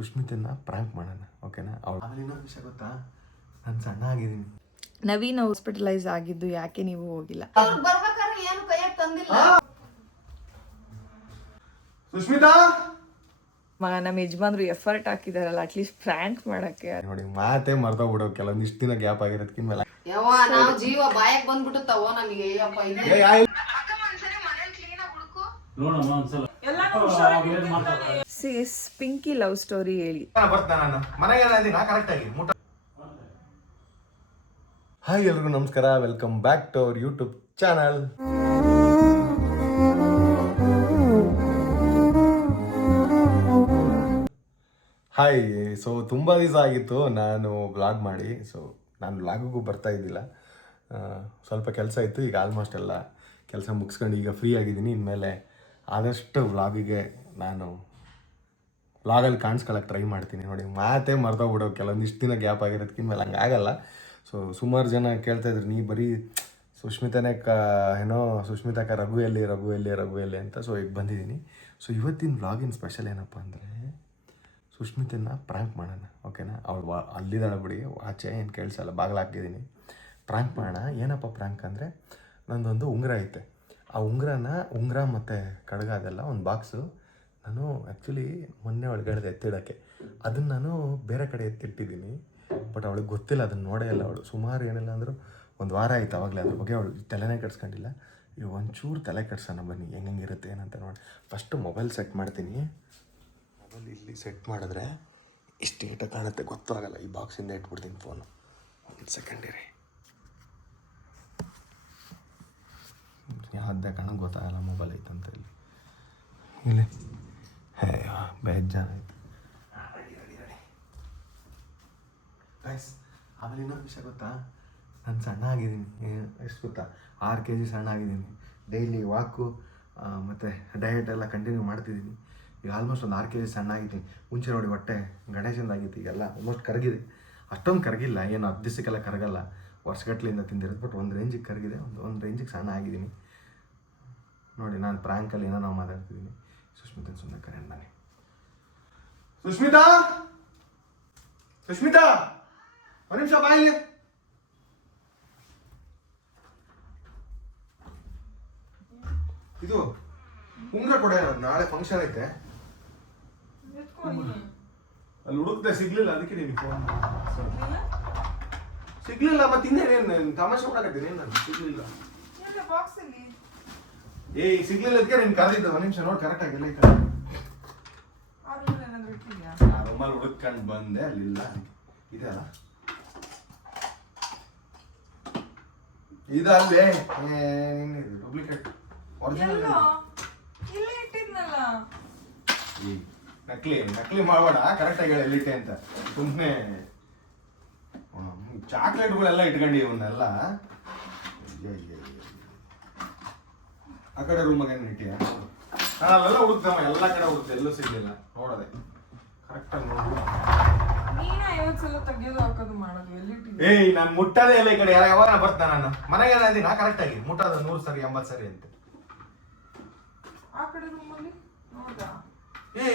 ಸುಷ್ಮಿತನ್ನ prank ಮಾಡೋಣ, ಓಕೆನಾ? ಅವಳು ಆಮೇಲೆ ಇನ್ನೊಂದು ವಿಷಯ ಗೊತ್ತಾ, ನಾನು ಸಣ್ಣ ಆಗಿದ್ದೀನಿ. ನವೀನ್ ಹಾಸ್ಪಿಟಲೈಸ್ ಆಗಿದ್ದು ಯಾಕೆ ನೀವು ಹೋಗಿಲ್ಲ? ಸುಷ್ಮಿತಾ ಮಗ ನಮ್ಮ ಯಜಮಾನ್ರು ಎಫರ್ಟ್ ಹಾಕಿದಾರಲ್ಲ ಅಟ್ಲೀಸ್ಟ್ ಪ್ರ್ಯಾಂಕ್ ಮಾಡಕ್ಕೆ. ನೋಡಿ ಮಾತೇ ಮರ್ತೋಗ್ಬಿಡೋ, ಕೆಲವೊಂದು ಇಷ್ಟು ದಿನ ಗ್ಯಾಪ್ ಆಗಿರೋದಕ್ಕಿಂತ ಮೇಲೆ ನಾವು ಜೀವ ಬಾಯಕ್ ಬಂದ್ಬಿಟ್ಟುತ್ತವೋ ನಮಗೆ. ಪಿಂಕಿ ಲವ್ ಸ್ಟೋರಿ ಹೇಳಿ. ಹಾಯ್ ಎಲ್ರಿಗೂ ನಮಸ್ಕಾರ, welcome back to our YouTube channel. Hi. So ತುಂಬ ದಿವಸ ಆಗಿತ್ತು ನಾನು ವ್ಲಾಗ್ ಮಾಡಿ. ಸೊ ನಾನು ವ್ಲಾಗಿಗೂ ಬರ್ತಾ ಇದ್ದಿಲ್ಲ, ಸ್ವಲ್ಪ ಕೆಲಸ ಇತ್ತು. ಈಗ ಆಲ್ಮೋಸ್ಟ್ ಎಲ್ಲ ಕೆಲಸ ಮುಗಿಸ್ಕೊಂಡು ಈಗ ಫ್ರೀ ಆಗಿದ್ದೀನಿ. ಇನ್ಮೇಲೆ ಆದಷ್ಟು ವ್ಲಾಗಿಗೆ ನಾನು ವ್ಲಾಗಲ್ಲಿ ಕಾಣಿಸ್ಕೊಳ್ಳೋಕೆ ಟ್ರೈ ಮಾಡ್ತೀನಿ. ನೋಡಿ ಮಾತೇ ಮರ್ತೋಗ್ಬಿಡೋ, ಕೆಲವೊಂದು ಇಷ್ಟು ದಿನ ಗ್ಯಾಪ್ ಆಗಿರೋದಕ್ಕಿಂತ ಮೇಲೆ ಹಂಗೆ ಆಗಲ್ಲ. ಸೊ ಸುಮಾರು ಜನ ಕೇಳ್ತಾಯಿದ್ರು, ನೀ ಬರೀ ಸುಷ್ಮಿತಾನೇ ಸುಷ್ಮಿತಾಕ ರಘು ಎಲ್ಲಿ ಅಂತ. ಸೊ ಈಗ ಬಂದಿದ್ದೀನಿ. ಸೊ ಇವತ್ತಿನ ವ್ಲಾಗಿನ ಸ್ಪೆಷಲ್ ಏನಪ್ಪ ಅಂದರೆ, ಸುಷ್ಮಿತನ್ನ ಪ್ರ್ಯಾಂಕ್ ಮಾಡೋಣ, ಓಕೆನಾ? ಅವಳು ಅಲ್ಲಿದ್ದಾಳೆ ಬಿಡಿ, ಆಚೆ ಏನು ಕೇಳಿಸಲ್ಲ, ಬಾಗಿಲು ಹಾಕಿದ್ದೀನಿ. ಪ್ರ್ಯಾಂಕ್ ಮಾಡೋಣ. ಏನಪ್ಪ ಪ್ರ್ಯಾಂಕ್ ಅಂದರೆ, ನಂದೊಂದು ಉಂಗುರ ಐತೆ. ಆ ಉಂಗುರ ಮತ್ತು ಕಡಗ ಅದೆಲ್ಲ ಒಂದು ಬಾಕ್ಸು ನಾನು ಆ್ಯಕ್ಚುಲಿ ಮೊನ್ನೆ ಒಳಗಡೆ ಎತ್ತಿಡೋಕ್ಕೆ, ಅದನ್ನು ನಾನು ಬೇರೆ ಕಡೆ ಎತ್ತಿಟ್ಟಿದ್ದೀನಿ. ಬಟ್ ಅವಳಿಗೆ ಗೊತ್ತಿಲ್ಲ, ಅದನ್ನು ನೋಡೇ ಇಲ್ಲ ಅವಳು. ಸುಮಾರು ಏನಿಲ್ಲ ಅಂದರೂ ಒಂದು ವಾರ ಆಯ್ತು ಆವಾಗಲೇ. ಅದ್ರ ಬಗ್ಗೆ ಅವಳು ತಲೆನೇ ಕೆಡ್ಸ್ಕೊಂಡಿಲ್ಲ. ಈಗ ಒಂಚೂರು ತಲೆ ಕೆಡ್ಸೋಣ ಬನ್ನಿ, ಹೆಂಗಿರುತ್ತೆ ಏನಂತ ನೋಡಿ. ಫಸ್ಟು ಮೊಬೈಲ್ ಸೆಟ್ ಮಾಡ್ತೀನಿ. ಮೊಬೈಲ್ ಇಲ್ಲಿ ಸೆಟ್ ಮಾಡಿದ್ರೆ ಇಷ್ಟು ನೀಟಾಗಿ ಕಾಣುತ್ತೆ, ಗೊತ್ತಾಗಲ್ಲ. ಈ ಬಾಕ್ಸಿಂದ ಇಟ್ಬಿಡ್ತೀನಿ ಫೋನು. ಒಂದು ಸೆಕೆಂಡ್ ಇರಿ, ಯಾವ್ದೇ ಕಾಣ ಗೊತ್ತಾಗಲ್ಲ ಮೊಬೈಲ್ ಐತಂತ. ಇಲ್ಲಿ ಹೇ ಬೇಜಾನ ಆಯ್ತು. ಗೈಸ್, ಆಮೇಲೆ ಇನ್ನೊಂದು ವಿಷಯ ಗೊತ್ತಾ, ನಾನು ಸಣ್ಣ ಆಗಿದ್ದೀನಿ. ಎಷ್ಟು ಗೊತ್ತಾ, 6 kg ಸಣ್ಣ ಆಗಿದ್ದೀನಿ. ಡೈಲಿ ವಾಕು ಮತ್ತು ಡಯಟ್ ಎಲ್ಲ ಕಂಟಿನ್ಯೂ ಮಾಡ್ತಿದ್ದೀನಿ. ಈಗ ಆಲ್ಮೋಸ್ಟ್ ಒಂದು 6 kg ಸಣ್ಣ ಆಗಿದ್ದೀನಿ. ಮುಂಚೆ ನೋಡಿ ಹೊಟ್ಟೆ ಗಣೇಶಂದಾಗಿತ್ತು, ಈಗೆಲ್ಲ ಆಲ್ಮೋಸ್ಟ್ ಕರಗಿದೆ. ಅಷ್ಟೊಂದು ಕರಗಿಲ್ಲ, ಏನು 10 ದಿವಸಕ್ಕೆಲ್ಲ ಕರಗಲ್ಲ, ವರ್ಷಗಟ್ಟಲೆಯಿಂದ ತಿಂದಿರೋದು. ಬಟ್ ಒಂದು ರೇಂಜಿಗೆ ಕರಗಿದೆ, ಒಂದು ರೇಂಜಿಗೆ ಸಣ್ಣ ಆಗಿದ್ದೀನಿ. ನೋಡಿ, ನಾನು ಪ್ರ್ಯಾಂಕಲ್ಲಿ ಏನೋ ನಾವು ಮಾತಾಡ್ತಿದ್ದೀನಿ. ಸುಷ್ಮಿತಾ ಸುಮ್ಮನೆ ಕರೆ ನಾನೇ. ಸುಷ್ಮಿತಾ ಒಂದು ನಿಮಿಷ ಬಾಯಿಗೆ. ಇದು ಉಂಗ್ರ ಕೊಡ, ನಾಳೆ ಫಂಕ್ಷನ್ ಐತೆ, ಅಲ್ಲಿ ಹುಡುಕ್ದೆ ಸಿಗ್ಲಿಲ್ಲ, ಅದಕ್ಕೆ ನಿಮಗೆ ಫೋನ್. ಸಿಗ್ಲಿಲ್ಲ ಮತ್ತೆ ಇನ್ನೇನೇನು ತಮಾಷೆ ಮಾಡಕತ್ತೀನಿ, ನಾನು ಸಿಗ್ಲಿಲ್ಲ. ಸಿಗ್ಲಿಲ್ಲ ಅದಕ್ಕೆ ನೀನು ಕರೆದಿದ್ದ. ಒಂದು ನಿಮಿಷ ನೋಡಿ ಕರೆಕ್ಟಾಗಿ ಎಲ್ಲ ಐತೆ. ರೂಮಲ್ಲಿ ಹುಡುಕೊಂಡು ಬಂದೆ, ಅಲ್ಲಿಲ್ಲ. ಇದೆ ಅಲ್ಲ, ಇದಲ್ಲೇ ಡೂಪ್ಲಿಕೇಟ್. ಒರಿಜಿನಲ್ ನಕಲಿ ಮಾಡಬೇಡ, ಕರೆಕ್ಟಾಗಿ ಹೇಳಿ ಎಲ್ಲಿಟ್ಟೆ ಅಂತ. ಸುಮ್ಮನೆ ಚಾಕ್ಲೇಟ್ಗಳೆಲ್ಲ ಇಟ್ಕೊಂಡು ಇವನ್ನೆಲ್ಲ ಆ ಕಡೆ ರೂಮಾಗ ಏನು ಇಟ್ಟಿಯ? ನಾನು ಅಲ್ಲೆಲ್ಲ ಹುಡುಕ್ತಮ್ಮ, ಎಲ್ಲ ಕಡೆ ಹುಡುಕ್ತೆ, ಎಲ್ಲೂ ಸಿಗ್ಲಿಲ್ಲ. ನೋಡದೆ ಕರೆಕ್ಟಾಗಿ ನೋಡಿ. ನಾನು ಮುಟ್ಟದೇ ಇಲ್ಲ ಈ ಕಡೆ. ಯಾವಾಗ ಬರ್ತಾ ನಾನು ಮನೆಗೆ ನಾ ಕರೆಕ್ಟಾಗಿ ಮುಟ್ಟೋದು 100 ಸರಿ 80 ಸರಿ ಅಂತ.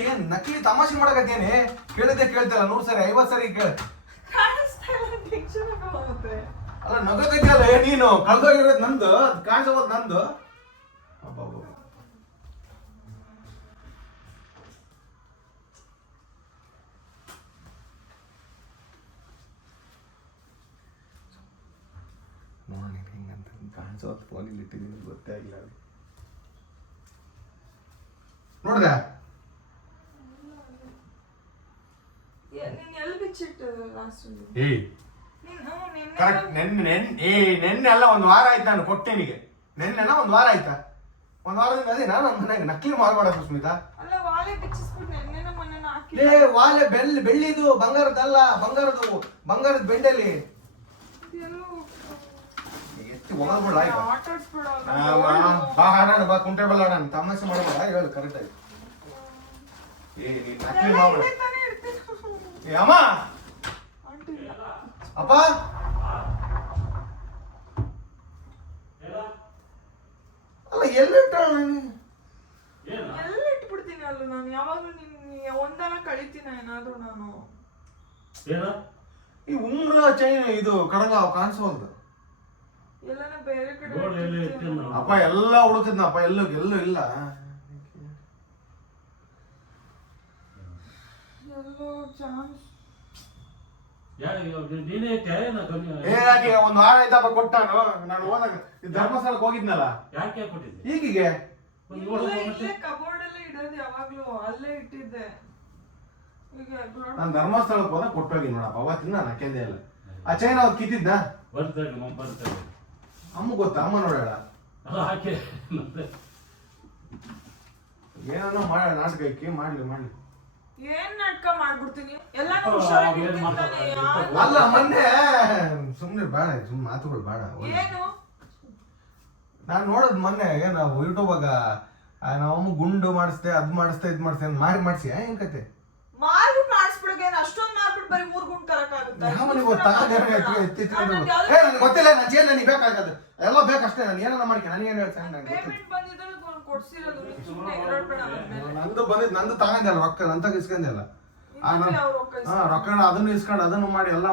ಏನ್ ನಕಲಿ ತಮಾಷೆ ಮಾಡಕತ್ತೇನೆ? ಕೇಳಿದ್ದೆ ಕೇಳ್ತಲ್ಲ, 100 ಸರಿ 50 ಸರಿ ಕೇಳ. ಅಲ್ಲ ನಗದಲ್ಲ, ನೀನು ಕಳ್ದೋಗಿರೋದು ನಂದು, ಕಾಣಿಸೋದು ನಂದು. ನೋಡಿ ಹಿಂಗಂತ ಕಾಣಿಸೋದು ಫೋನಲ್ಲಿ ಇಟ್ಟಿದ್ದೀನಿ, ಗೊತ್ತೇ ಆಗಿಲ್ಲ. ನೋಡ್ದ ನೆನ್ನೆ ಎಲ್ಲ ಒಂದು ವಾರ ಆಯ್ತು ನಾನು ಕೊಟ್ಟೇನಿಗೆ. ನೆನ್ನೆನ ಒಂದು ವಾರ ಆಯ್ತಾ? ಒಂದು ವಾರದಿಂದ ಅದೇ ನಾನು ಮನೆಗೆ ನಕಲಿ ಮಾಡಬೇಡ ಸುಸ್ಮಿತಾ. ವಾಲೆ ಬೆಳ್ಳಿದು, ಬಂಗಾರದಲ್ಲ, ಬಂಗಾರದ ಬೆಂಡಲ್ಲಿ ಎತ್ತಿ ಒಗಲ್ಬೇಡ. ಬಾ ಹಾಡೋಣ, ಬಾ ಕುಂಟೆ ಬಲ್ಲ ಆಡೋಣ, ತಮಾಷೆ ಮಾಡಬೇಡ. ಹೇಳು ಕರೆಕ್ಟಾಗಿ. ನೀನ್ ನಕಲಿ ಮಾಡಬೇಡ. ಅಮ್ಮ, ಅಪ್ಪ, ಅಲ್ಲ ಎಲ್ಲಿಟ್ಬಿಡ್ತೀನಿ ಅಲ್ಲ ನಾನು. ಯಾವಾಗಲೂ ಒಂದನ ಕಳಿತೀನ ಏನಾದ್ರು ನಾನು. ಏನ ಈ ಉಂಗ್ರ ಚೈನ್ ಇದು ಕಡಗ ಕಾಣಿಸೋಲ್ದು. ಎಲ್ಲನ ಬೇರೆ ಕಡೆ ಗೋಲ್ಡ್ ಎಲ್ಲಿ ಇಟ್ಟಿನ ಅಪ್ಪ ಎಲ್ಲ ಹುಡುಕಿದ್ನಪ್ಪ, ಎಲ್ಲೂ ಇಲ್ಲ. ಎಲ್ಲೋ ಚಾನ್ಸ್. ನೀನೇ ಇಟ್ಟೇನ ಕಮ್ಮಿ ಯಾಕೆ ಒಂದು ವಾರ ಆಯ್ತಪ್ಪ ಕೊಟ್ಟಾನು. ನಾನು ಹೋದಾಗ ಧರ್ಮಸ್ಥಳಕ್ಕೆ ಹೋಗಿದ್ನಲ್ಲ, ಯಾಕೆ ಕೊಟ್ಟಿದ್ದೆ ಈಗೀಗೆ ಇಲ್ಲೇ ಕಬೋರ್ಡ್ ಅಲ್ಲೇ ಇಡೋದು ಯಾವಾಗ್ಲೂ ಅಲ್ಲೇ ಇಟ್ಟಿದ್ದೆ. ಈಗ ನಾನು ಧರ್ಮಸ್ಥಳಕ್ಕೆ ಹೋದಾಗ ಕೊಟ್ಟೋಗಿ ನೋಡಪ್ಪ. ಅವತ್ತಿನ ನಾನು ಹಾಕಿದ್ದೆ ಇಲ್ಲ ಆ ಚೈನ್. ಅವ್ರು ಕಿತ್ತಿದ್ದ ಬರ್ತದೆ ಅಮ್ಮ ಗೊತ್ತಾ, ಅಮ್ಮ ನೋಡೋಣ ಅಲ್ಲ ಹಾಕಿ ಮತ್ತೆ ಏನೋ ಮಾಡ ನಾಟಕಕ್ಕೆ ಮಾಡ್ಲಿ. ಏನ್ ನಾಟಕ ಮಾಡ್ಬಿಡ್ತೀನಿ ಎಲ್ಲಾನು ಏನ್ ಹುಷಾರಾಗಿ ಮಾಡ್ತಾರೆ? ಅಲ್ಲ ಮೊನ್ನೆ ಸುಮ್ನೆ ಬೇಡ, ಸುಮ್ಮನೆ ಮಾತುಗಳು ಬೇಡ. ಏನು ನಾನು ನೋಡೋದು ಮೊನ್ನೆ ಏನು ಯೂಟ್ಯೂಬಾಗ ನಮ್ಮಮ್ಮ ಗುಂಡು ಮಾಡಿಸ್ದೆ, ಅದ್ ಮಾಡಿಸ್ದೆ, ಇದ್ ಮಾಡಿಸ್ದೆ ಮಾಡಿಸಿ ಏನ್ ಕತೆ. ಮಾರ್ಬಿಟ್ಟು ಮಾಡಿಸ್ಬಿಡಕ್ಕೆ ಏನ್ ಅಷ್ಟೊಂದ್ ಮಾರ್ಬಿಟ್ಟು ಬರೀ 3 ಗುಂಟ್ ತರಕಾಗುತ್ತಾ? ನನಗೆ ಗೊತ್ತಿಲ್ಲ. ನನ್ನ ಚೇನ್ ನನಗೆ ಬೇಕಾಗದು ಎಲ್ಲ ಬೇಕಷ್ಟೇ. ನಾನು ಏನಾರ ಮಾಡ್ಕೆ ನನಗೇನು ಹೇಳ್ತೇನೆ. ನನಗೆ ಪೇಮೆಂಟ್ ಬಂದಿದ್ರೆ ಕೊಡ್ಸಿರೋದು ಸುಮ್ಮನೆ ಎರಡ್ಬೇಡ ಆಮೇಲೆ. ನಂದು ತಗೊಂಡೆ ಅಲ್ಲ ರೊಕ್ಕ, ನಂತ ಇಸ್ಕೊಂಡೆ ಅಲ್ಲ. ಇನ್ನೊಂದ್ಸಲ ಅವ್ರು ರೊಕ್ಕ ರೊಕ್ಕ ಅದನ್ನು ಇಸ್ಕೊಂಡು ಅದನ್ನು ಮಾಡಿ ಎಲ್ಲ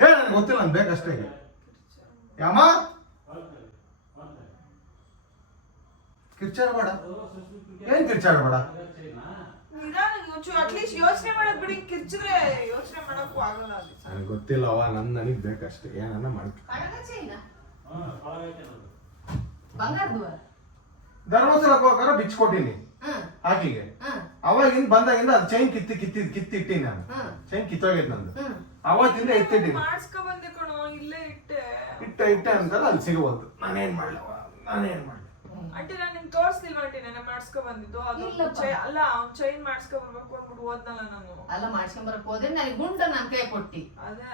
ನನಗೆ ಗೊತ್ತಿಲ್ಲ. ನನ್ಗೆ ಬೇಕಷ್ಟೇ. ಯಾಮ ಕಿರ್ಚಾಡಬೇಡ. ಏನ್ ಕಿರ್ಚಾಡಬೇಡ. ಅಟ್ಲೀಸ್ಟ್ ಯೋಚನೆ ಮಾಡಕ್ ಬಿಡಿ. ಕಿರ್ಚಿದ್ರೆ ಯೋಚನೆ ಮಾಡಕ್ಕೂ ಆಗಲ್ಲ. ನನಗೆ ಗೊತ್ತಿಲ್ಲವ. ನನಗೆ ಬೇಕಷ್ಟೇ. ಏನನ್ನ ಮಾಡ್ತೀನಿ. ಬಂಗಾರದು ಧರ್ಮಸ್ಥಳಕ್ಕೆ ಹೋಗಾರ ಬಿಚ್ಕೊಟ್ಟಿನಿ ಆಕಿಗೆ. ಅವಾಗಿಂದ ಬಂದಾಗಿಂದ ಅದು ಚೈನ್ ಕಿತ್ತಿಟ್ಟಿ ನಾನು. ಚೈನ್ ಕಿತ್ತೋಗೈತೆ ನಂದು. ಅವತ್ತಿಂದ ಎತ್ತಿಟ್ಟಿನಿ. ಮಾಡ್ಸ್ಕೊ ಬಂದೆ ಕಣೋ, ಇಲ್ಲೇ ಇಟ್ಟೆ ಅಂತಲ್ಲ ಅಲ್ಲಿ ಸಿಗಬಹುದು. ನಾನೇನ್ ಮಾಡ್ಲವ. ಆಂಟಿ ನಾನು ನಿಮ್ಗೆ ತೋರಿಸ್ಲಿಲ್ವಾ ಆಂಟಿ? ನೆನೆ ಮಾಡ್ಸ್ಕೊ ಬಂದಿದ್ದು ಅದು ಅಲ್ಲ. ಅವ್ನ್ ಚೈನ್ ಮಾಡ್ಸ್ಕೊ ಬರ್ಬೇಕು ಅಂದ್ಬಿಟ್ಟು ಹೋದ್ನಲ್ಲ ನಾನು. ಅಲ್ಲ ಮಾಡ್ಸ್ಕೊಂಡ್ ಬರಕ್ ಹೋದ್ರೆ ನನಗೆ ಗುಂಡ ನನ್ ಕೈ ಕೊಟ್ಟಿ. ಅದೇ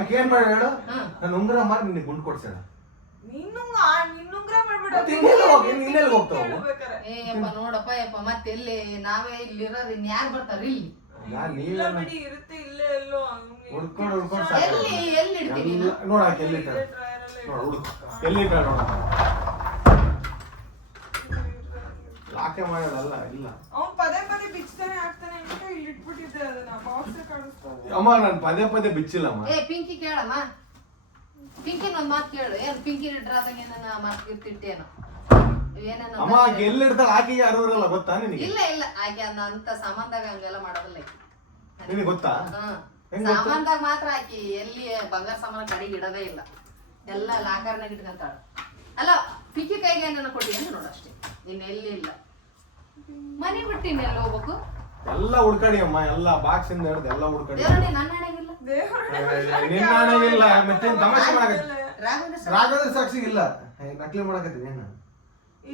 ಆಕೆ ಏನ್ ಮಾಡಿ ಹೇಳು, ನಾನು ಉಂಗುರ ಮಾಡಿ ನಿನಗೆ ಗುಂಡು ಕೊಡ್ಸೋಣ. ನಿನ್ನುಂಗ್ರ ಮಾಡ್ಬಿಡ. ಏಯಪ್ಪ ನೋಡಪ್ಪ ಯಪ್ಪ ಮತ್ತೆ ಎಲ್ಲಿ ನಾವೇ ಇಲ್ಲಿ ಇರೋದು ಇನ್ಯಾರು ಬರ್ತಾರ ಇಲ್ಲಿ? ಬಿಡಿ ಇರುತ್ತೆ ಇಲ್ಲೇ ಎಲ್ಲೋ. ಎಲ್ಲಿ ಇಡ್ತೀನಿ ನೋಡಾಕೆ ಎಲ್ಲಿ ನೋಡ ಲಾಕೆ ಮಾಡೋದಲ್ಲ. ಇಲ್ಲ ಅವ್ನು ಪದೇ ಬಿಚ್ತಾನೆ ಆಗ್ತಾನೆ ಅಂತ ಇಲ್ಲಿ ಇಟ್ಬಿಟ್ಟಿದ್ದೆ. ಅದನ್ನ ಬಾಕ್ಸ್ ಕಾಣಿಸ್ತಾ. ಅಮ್ಮ ನಾನು ಪದೇ ಬಿಚ್ಚಿಲ್ಲಮ್ಮ. ಏ ಪಿಂಕಿ ಕೇಳಮ್ಮ, ಪಿಂಕಿನ ಒಂದ್ ಮಾತು ಕೇಳು. ಏನ್ ಪಿಂಕಿ ಇಡ್ರಾದಂಗ ಏನ ಮಾರ್ಕಿರ್ತಿಟ್ಟೇನೋ ಏನೇನ ಅಮ್ಮ ಆಕೆ ಎಲ್ಲಿ ಇಡ್ತಾಳೆ ಆಕೆಗೆ ಅರಿವಿರಲ್ಲ ಗೊತ್ತಾ ನಿನಗೆ? ಇಲ್ಲ ಆಕೆ ಅಂತ ಸಂಬಂಧಾಗ ಹಂಗೆಲ್ಲ ಮಾಡೋದಿಲ್ಲ. ನಿನಗೆ ಗೊತ್ತಾ? ಸಾಮಾನ್ದಾಗ ಮಾತ್ರ ಆಕಿ ಎಲ್ಲಿ ಬಂಗಾರ ಸಾಮಾನ ಕಡೆಗೆ ಇಡೋದೇ ಇಲ್ಲ. ಎಲ್ಲ ಲಾಕರ್ನಾಗ ಇಟ್ಕೊಂತಾಳ. ಅಲ್ಲ ಪಿಕ್ಕಿ ಕೈಗೆ ಏನ ಕೊಟ್ಟಿ ಅಂತ ನೋಡ ಅಷ್ಟೇ. ಇನ್ ಎಲ್ಲಿ ಇಲ್ಲ. ಮನೆ ಬಿಟ್ಟು ಇನ್ನೆಲ್ಲ ಹೋಗ್ಬೇಕು? ಎಲ್ಲ ಹುಡ್ಕಾಡಿ ಅಮ್ಮ. ಎಲ್ಲ ಬಾಕ್ಸ್ ಇಂದ ಹಿಡ್ದು ಎಲ್ಲ ಹುಡ್ಕಾಡಿ. ದೇವರೇ ನನ್ನ ಹಣೆಗಿಲ್ಲ. ನಿನ್ನ ಹಣೆಗಿಲ್ಲ. ಮತ್ತೆ ತಮಾಷೆ ಮಾಡಕತ್ತಿ. ರಾಘವೇಂದ್ರ ರಾಘವೇಂದ್ರ ಸಾಕ್ಷಿಗೆ ಇಲ್ಲ. ನಕಲಿ ಮಾಡಕತ್ತೀನಿ ಏನ?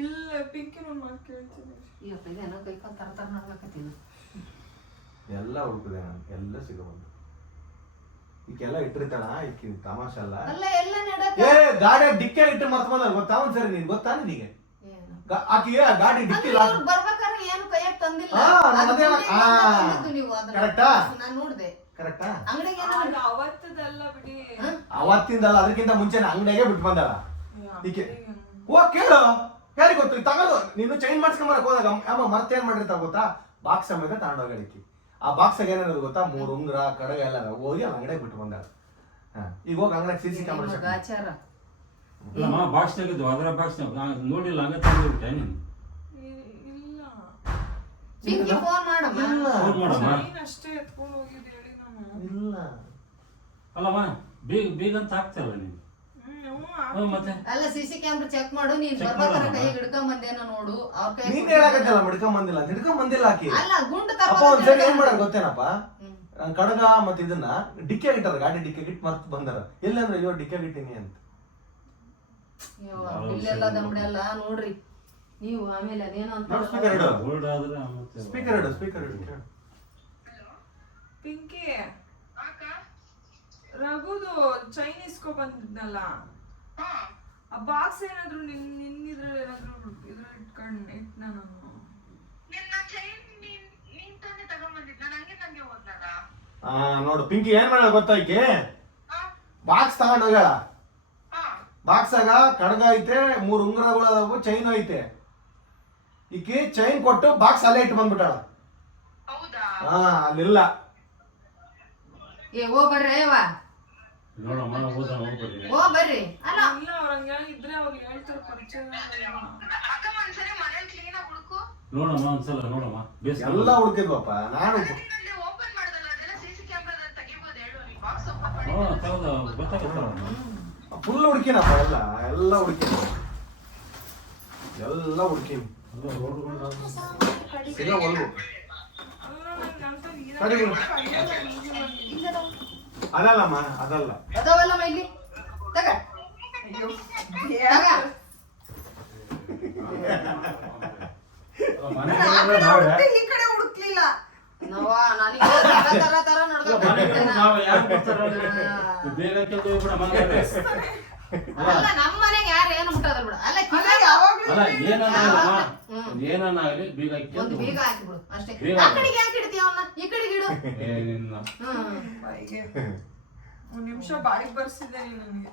ಇಲ್ಲ ಪಿಂಕಿ ಒಂದು ಮಾತು ಕೇಳ್ತೀನಿ. ಇವತ್ತು ಇದೇನೋ ಕೈಕೊಂಡ್ ತರ ನೋಡ್ಬೇಕತ್ತೀನಿ. ಎಲ್ಲ ಹುಡುಕದೆ ನಾನು. ಎಲ್ಲ ಸಿಗಬಂದು ಈಗೆಲ್ಲ ಇಟ್ಟಿರ್ತಾಳ. ಈಕಿ ತಮಾಷೆ ಅಲ್ಲ. ಅಲ್ಲ ಎಲ್ಲ ನಡಕ ಏ ಗಾಡಿ ಡಿಕ್ಕೆ ಇಟ್ಟು ಮರ್ತ ಬಂದ ಗೊತ್ತಾ? ಒಂದ್ ಸರಿ ನೀನ್ ಗೊತ್ತಾ ನಿನಗೆ? ಆಕಿಗೆ ಗಾಡಿ ಡಿಕ್ಕಿ ಬರ್ಬೇಕಾದ್ರೆ ಏನು ಕೈಯಾಗ ತಂದಿಲ್ಲ. ನೀವು ಕರೆಕ್ಟಾ? ನಾನ್ ನೋಡ್ದೆ. ಕರೆಕ್ಟಾ? ಅಂಗಡಿಗೆ ಅವತ್ತದಲ್ಲ ಬಿಡಿ. ಅವತ್ತಿಂದಲ್ಲ, ಅದಕ್ಕಿಂತ ಮುಂಚೆ ಅಂಗಡಿಗೆ ಬಿಟ್ಟು ಬಂದಾಳ ಈಕೆ. ಹೋಗ್ ಕೇಳು, ಯಾರಿಗೆ ಗೊತ್ತು? ತಗೋದು ನೀನು ಚೈನ್ ಮಾಡ್ಸ್ಕೊಂಬರಕ್ ಹೋದಾಗ ಅಮ್ಮ ಮರ್ತೇನ್ ಮಾಡಿರ್ತಾವ ಗೊತ್ತಾ? ಬಾಕ್ಸ್ ಸಮೇತ ತಗೊಂಡೋಗಿ. ಆ ಬಾಕ್ಸ್ ಏನಾದ್ರು ಗೊತ್ತಾ? 3 ಉಂಗ್ರ ಕಡಗ ಎಲ್ಲ ಹೋಗಿ ಅಂಗಡಿಗೆ ಬಿಟ್ಟು ಬಂದಾಳ. ಈಗ ಹೋಗಿ ಅಂಗಡಿಗೆ ಸಿಸಿ ಕ್ಯಾಮ್ರಾ ಗಾಚಾರ ಅಲ್ಲಮ್ಮ ಬಾಕ್ಸ್ ತೆಗೆದು ಅದರ ಬಾಕ್ಸ್ ನೋಡಿಲ್ಲ ಹಂಗ ತಂದ್ಬಿಟ್ಟೆ ನೀನು. ಇಲ್ಲ ಪಿಂಕಿ ಫೋನ್ ಮಾಡಮ್ಮ. ಫೋನ್ ಮಾಡಮ್ಮ. ಅಷ್ಟೇ ಎತ್ಕೊಂಡು ಹೋಗಿದ್ದು ಹೇಳಿ ನಾನು. ಇಲ್ಲ ಅಲ್ಲಮ್ಮ ಬೀಗಂತ ಹಾಕ್ತಲ್ಲ ನೀನು. ಮತ್ತೆ ಅಲ್ಲ ಸಿಸಿ ಕ್ಯಾಮ್ರಾ ಚೆಕ್ ಮಾಡು. ನೀನ್ ಬರ್ಬೇಕಾದ್ರೆ ಕೈ ಹಿಡ್ಕೊಂಡ್ ಬಂದೇನೋ ನೋಡು. ಅವ್ರ ಕೈ ನೀನ್ ಹೇಳಕತ್ತಲ್ಲ ಹಿಡ್ಕೊಂಡ್ ಬಂದಿಲ್ಲ ಅಂತ. ಹಿಡ್ಕೊಂಡ್ ಬಂದಿಲ್ಲ ಆಕಿ. ಅಲ್ಲ ಗುಂಡು ಅಪ್ಪ ಒಂದ್ಸರಿ ಏನ್ ಮಾಡೋದು ಗೊತ್ತೇನಪ್ಪ? ಕಡಗ ಮತ್ತೆ ಇದನ್ನ ಡಿಕ್ಕೆ ಇಟ್ಟಾರ. ಗಾಡಿ ಡಿಕ್ಕೆ ಇಟ್ಟು ಮರ್ತ್ ಬಂದಾರ. ಎಲ್ಲಂದ್ರೆ ಅಯ್ಯೋ ಡಿಕ್ಕೆ ಇಟ್ಟಿನಿ ಅಂತ. ಇಲ್ಲೆಲ್ಲ ದಮ್ಡೆಲ್ಲ ನೋಡ್ರಿ ನೀವು. ಆಮೇಲೆ ಅದೇನೋ ಅಂತ ಗೋಲ್ಡ್ ಆದ್ರೆ ಸ್ಪೀಕರ್ ಇಡು. ಪಿಂಕಿ ರಘುದು ಚೈನ್ ಇಸ್ಕೊ ಬಂದಿದ್ನಲ್ಲ, ಆ ಬಾಕ್ಸ್ ಏನಾದ್ರು ನಿನ್ನಿದ್ರಲ್ಲಿ ಏನಾದ್ರು ಇದ್ರಲ್ಲಿ ಇಟ್ನ ನಾನು. ನೋಡು ಪಿಂಕಿ ಏನ್ ಮಾಡ ಗೊತ್ತಾ? ಈಕೆ ಬಾಕ್ಸ್ ತಗೊಂಡ್ ಹೋಗ್ಯಾಳ. ಬಾಕ್ಸಾಗ ಕಡಗ ಐತೆ, 3 ಉಂಗುರಗಳು ಅದಾವು, ಚೈನ್ ಐತೆ. ಈಕಿ ಚೈನ್ ಕೊಟ್ಟು ಬಾಕ್ಸ್ ಅಲ್ಲೇ ಇಟ್ಟು ಬಂದ್ಬಿಟ್ಟಾಳ. ಹಾ ಅಲ್ಲಿಲ್ಲ. ಏ ಹೋಗ್ ಬರ್ರಿ ವಾ ನೋಡಮ್ಮ ಹೋಗ್ಬರ್ರಿ. ಹೋಗ್ ಬರ್ರಿ. ಅಲ್ಲ ಇಲ್ಲ ಅವ್ರ ಹಂಗೇನ್ ಇದ್ರೆ ಅವ್ರು ಹೇಳ್ತಾರೆ ಪರಿಚಯ ನೋಡಮ್ಮ ಒಂದ್ಸಲ ನೋಡಮ್ಮ ಬೇಸ್ ಎಲ್ಲ ಹುಡುಕಿದ್ವಪ್ಪ ನಾನು. ಗೊತ್ತಾಗತ್ತ ಫುಲ್ ಹುಡುಕಿನಪ್ಪ, ಎಲ್ಲ ಹುಡುಕಿನ, ಎಲ್ಲ ಹುಡುಕಿನ ಸಿಗವಲ್ವು. ಅದಲ್ಲಮ್ಮ ಅದಲ್ಲ. ಅದಾವಲ್ಲಮ್ಮ ಇಲ್ಲಿ ತಗ ತಗ. ಈ ಕಡೆ ಹುಡುಕ್ಲಿಲ್ಲ. ನೋವಾ ನನಗೆ ತರ ತರ ನಡ್ಕೊಂಡ್ ಬೇಗ ಕೆಲ್ಸ ಹೋಗ್ಬಿಡ ಮನೆ. ಅಲ್ಲ ನಮ್ಮ ಮನೆಗೆ ಯಾರು ಏನು ಮುಟ್ಟೋದಲ್ಲ ಬಿಡು. ಅಲ್ಲ ಅಲ್ಲ ಏನಾಗಲಿ ಬೀಗ ಒಂದು ಬೀಗ ಹಾಕಿಬಿಡು ಅಷ್ಟೇ. ಬೀಗ ಆ ಕಡೆಗೆ ಯಾಕೆ ಇಡ್ತೀಯ ಅವನ್ನ, ಈ ಕಡೆಗೆ ಇಡು. ಬಾಯಿಗೆ ಒಂದ್ ನಿಮಿಷ ಬಾಯಿಗೆ ಬರ್ಸಿದ್ದೆ ನನಗೆ.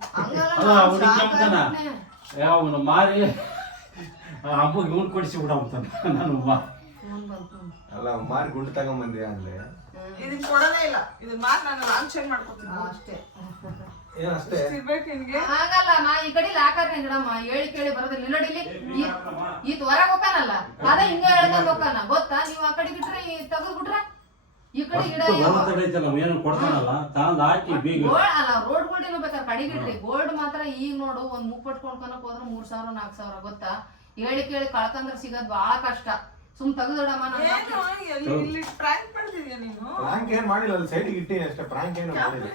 ಅಲ್ಲ ಅವ್ನಿಗೆ ಕೆಮ್ತಾನ ಯಾವ ಮಾರಿ ಹಬ್ಬಗೆ ಇವ್ನು ಕೊಡಿಸಿ ಬಿಡ ಅಂತಾನೆ ನಾನು. ಅಲ್ಲ ಮಾರಿ ಗುಂಡು ತಗೊಂಬಂದಿ ಅಂದ್ರೆ ಇದನ್ ಕೊಡೋದೇ ಇಲ್ಲ. ಇದನ್ ಮಾತ್ರ ನಾನು ರಾಂಗ್ ಚೇಂಜ್ ಮಾಡ್ಕೊತೀನಿ ಅಷ್ಟೇ. ಏನಷ್ಟೇ ಇರ್ಬೇಕು ನಿನ್ಗೆ. ಹಾಗಲ್ಲಮ್ಮ, ಈ ಕಡೆ ಲಾಕರ್ನ ಇಡಮ್ಮ. ಹೇಳಿ ಕೇಳಿ ಬರೋದಿಲ್ಲ. ನೋಡಿಲಿ ಈತ ಹೊರಗೆ ಹೋಗ್ತಾನಲ್ಲ, ಅದ ಹಿಂಗ ಹೇಳ್ಕೊಂಡ್ ಹೋಗ್ತಾನ ಗೊತ್ತಾ. ನೀವು ಆ ಕಡೆ ಬಿಟ್ರೆ ತೆಗೆದ್ ಬಿಟ್ರೆ ಈ ಕಡೆ ಗಿಡ ಐತಲ್ಲ ಏನು ಕೊಡ್ತಾನಲ್ಲ ತಂದ್ ಹಾಕಿ ಬೀಗ. ಅಲ್ಲ ರೋಡ್ ಗೋಲ್ಡ್ ಬೇಕಾದ್ರೆ ಕಡಿಗಿಟ್ರಿ. ಗೋಲ್ಡ್ ಮಾತ್ರ ಈಗ ನೋಡು ಒಂದ್ ಮುಪ್ಪಟ್ಟು ಕೊಂಡ್ಕೊನಕ್ ಹೋದ್ರೆ 3000 4000 ಗೊತ್ತಾ. ಹೇಳಿ ಕೇಳಿ ಕಳ್ಕಂದ್ರೆ ಸಿಗೋದ್ ಬಾಳ ಕಷ್ಟ. ಸುಮ್ ತೆಗೆದಿಡಮ್ಮ. ಇಲ್ಲಿ ಪ್ರ್ಯಾಂಕ್ ಮಾಡ್ತಿದ್ಯಾ ನೀನು? ಪ್ರಾಂಕ್ ಏನ್ ಮಾಡಿಲ್ಲ, ಅಲ್ಲಿ ಸೈಡಿಗೆ ಇಟ್ಟಿನಿ ಅಷ್ಟೇ. ಪ್ರಾಂಕ್ ಏನು ಮಾಡಿಲ್ಲ.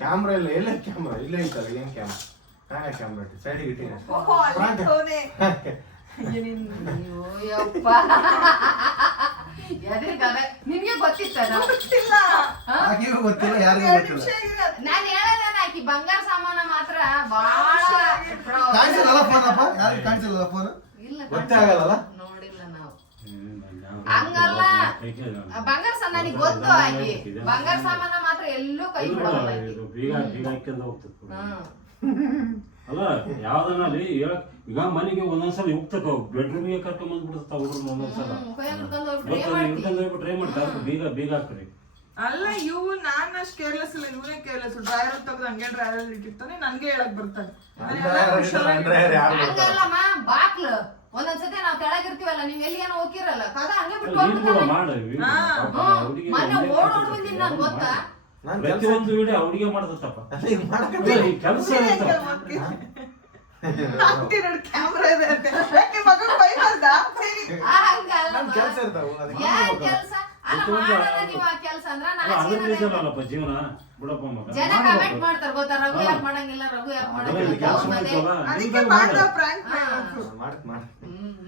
ಕ್ಯಾಮ್ರಾ ಇಲ್ಲ, ಎಲ್ಲ ಕ್ಯಾಮ್ರಾ ಇಲ್ಲೇ ಐತಲ್ಲ. ಏನ್ ಕ್ಯಾಮ್ರಾ ಕ್ಯಾಮ್ರಾ ಇಟ್ಟು ಸೈಡಿಗೆ ಇಟ್ಟಿನಿ ಅಷ್ಟೇ. ಅಯ್ಯೋ ಯಪ್ಪ ನಿಮ್ಗೆ ಗೊತ್ತಿತ್ತ ಆಕೆಗೂ ಗೊತ್ತಿಲ್ಲ, ಯಾರಿಗೂ ಗೊತ್ತಿಲ್ಲ. ನಾನ್ ಹೇಳೋದೇನ, ಆಕಿ ಬಂಗಾರ ಸಾಮಾನ ಮಾತ್ರ ಬಾಳ ಕಾಣಿಸಲ್ಲ ಫೋನಪ್ಪ, ಯಾರಿಗೂ ಕಾಣಿಸಲ್ಲ ಫೋನ್. ಇಲ್ಲ ಗೊತ್ತೇ ಆಗಲ್ಲ. ನೋಡಿಲ್ಲ ನಾವು. ಹಂಗಲ್ಲ, ಬಂಗಾರ ನನಗೆ ಗೊತ್ತು. ಆಕಿ ಬಂಗಾರ ಸಾಮಾನ ಮಾತ್ರ ಎಲ್ಲೂ ಕೈ ಬಿಡಲ್ಲ ಆಕಿ. ಬೀಗ ಬೀಗ ಹಾಕ್ಯಂದ ಹೋಗ್ತದೆ. ಅಲ್ಲ ಯಾವ್ದನಲ್ಲಿ ಈಗ ಮನೆಗೆ ಒಂದೊಂದ್ಸಲ ಹೋಗ್ತಕ್ಕ ಬೆಡ್ರೂಮ್ಗೆ ಕರ್ಕೊಂಡ್ ಬಂದ್ಬಿಡ್ತಾವ ಹುಡುಗರು. ಒಂದೊಂದ್ಸಲ ಹಿಡ್ಕೊಂಡು ಹೋಗ್ಬಿಟ್ಟು ಟ್ರೈ ಮಾಡ್ತಾರೆ. ಬೀಗ ಬೀಗ ಹಾಕ್ರಿ. ಅಲ್ಲ ಇವು ನಾನ್ ಅಷ್ಟ್ ಕೇರ್ಲೆಸ್ ಇಲ್ಲ, ಇವನೇ ಕೇರ್ಲೆಸ್. ಡ್ರೈವರ್ ತೆಗ್ದು ಹಂಗೆ ಡ್ರೈವರ್ ಇಟ್ಟಿರ್ತಾನೆ, ನನ್ಗೆ ಹೇಳಕ್ ಬರ್ತಾನೆ. ಹಂಗಲ್ಲಮ್ಮ, ಬಾಕ್ಲು ಒಂದೊಂದ್ಸತಿ ನಾವ್ ಕೆಳಗಿರ್ತೀವಲ್ಲ, ನೀವ್ ಎಲ್ಲಿ ಏನೋ ಹೋಗಿರಲ್ಲ, ಕದ ಹಂಗೆ ಬಿಟ್ಟು ಮೊನ್ನೆ ಓಡೋಡ್ ಬಂದಿನಿ ನಾನ್ ಗೊತ್ತಾ. ಪ್ರತಿಯೊಂದು ವಿಡಿಯೋ ಹುಡುಗಿ ಮಾಡ್ತಪ್ಪ ಕೆಲಸ ಕ್ಯಾಮ್ರಾ ಇದೆ ಅಂತ ಮಗ ಬೈ ಮಾಡ್ದ. ಕೆಲ್ಸ ಅಲ್ಲ ಮಾಡಲ್ಲ ನೀವು ಆ ಕೆಲ್ಸ ಅಂದ್ರ ಅಲ್ಲಪ್ಪ ಜೀವನ ಬಿಡಪ್ಪ ಮಗ. ಜನ ಕಮೆಂಟ್ ಮಾಡ್ತಾರ ಗೊತ್ತಾ, ರಘು ಯಾಕೆ ಮಾಡಂಗಿಲ್ಲ, ರಘು ಯಾಕೆ ಮಾಡಂಗಿಲ್ಲ. ಅದಕ್ಕೆ ಮಾಡ್ದ prank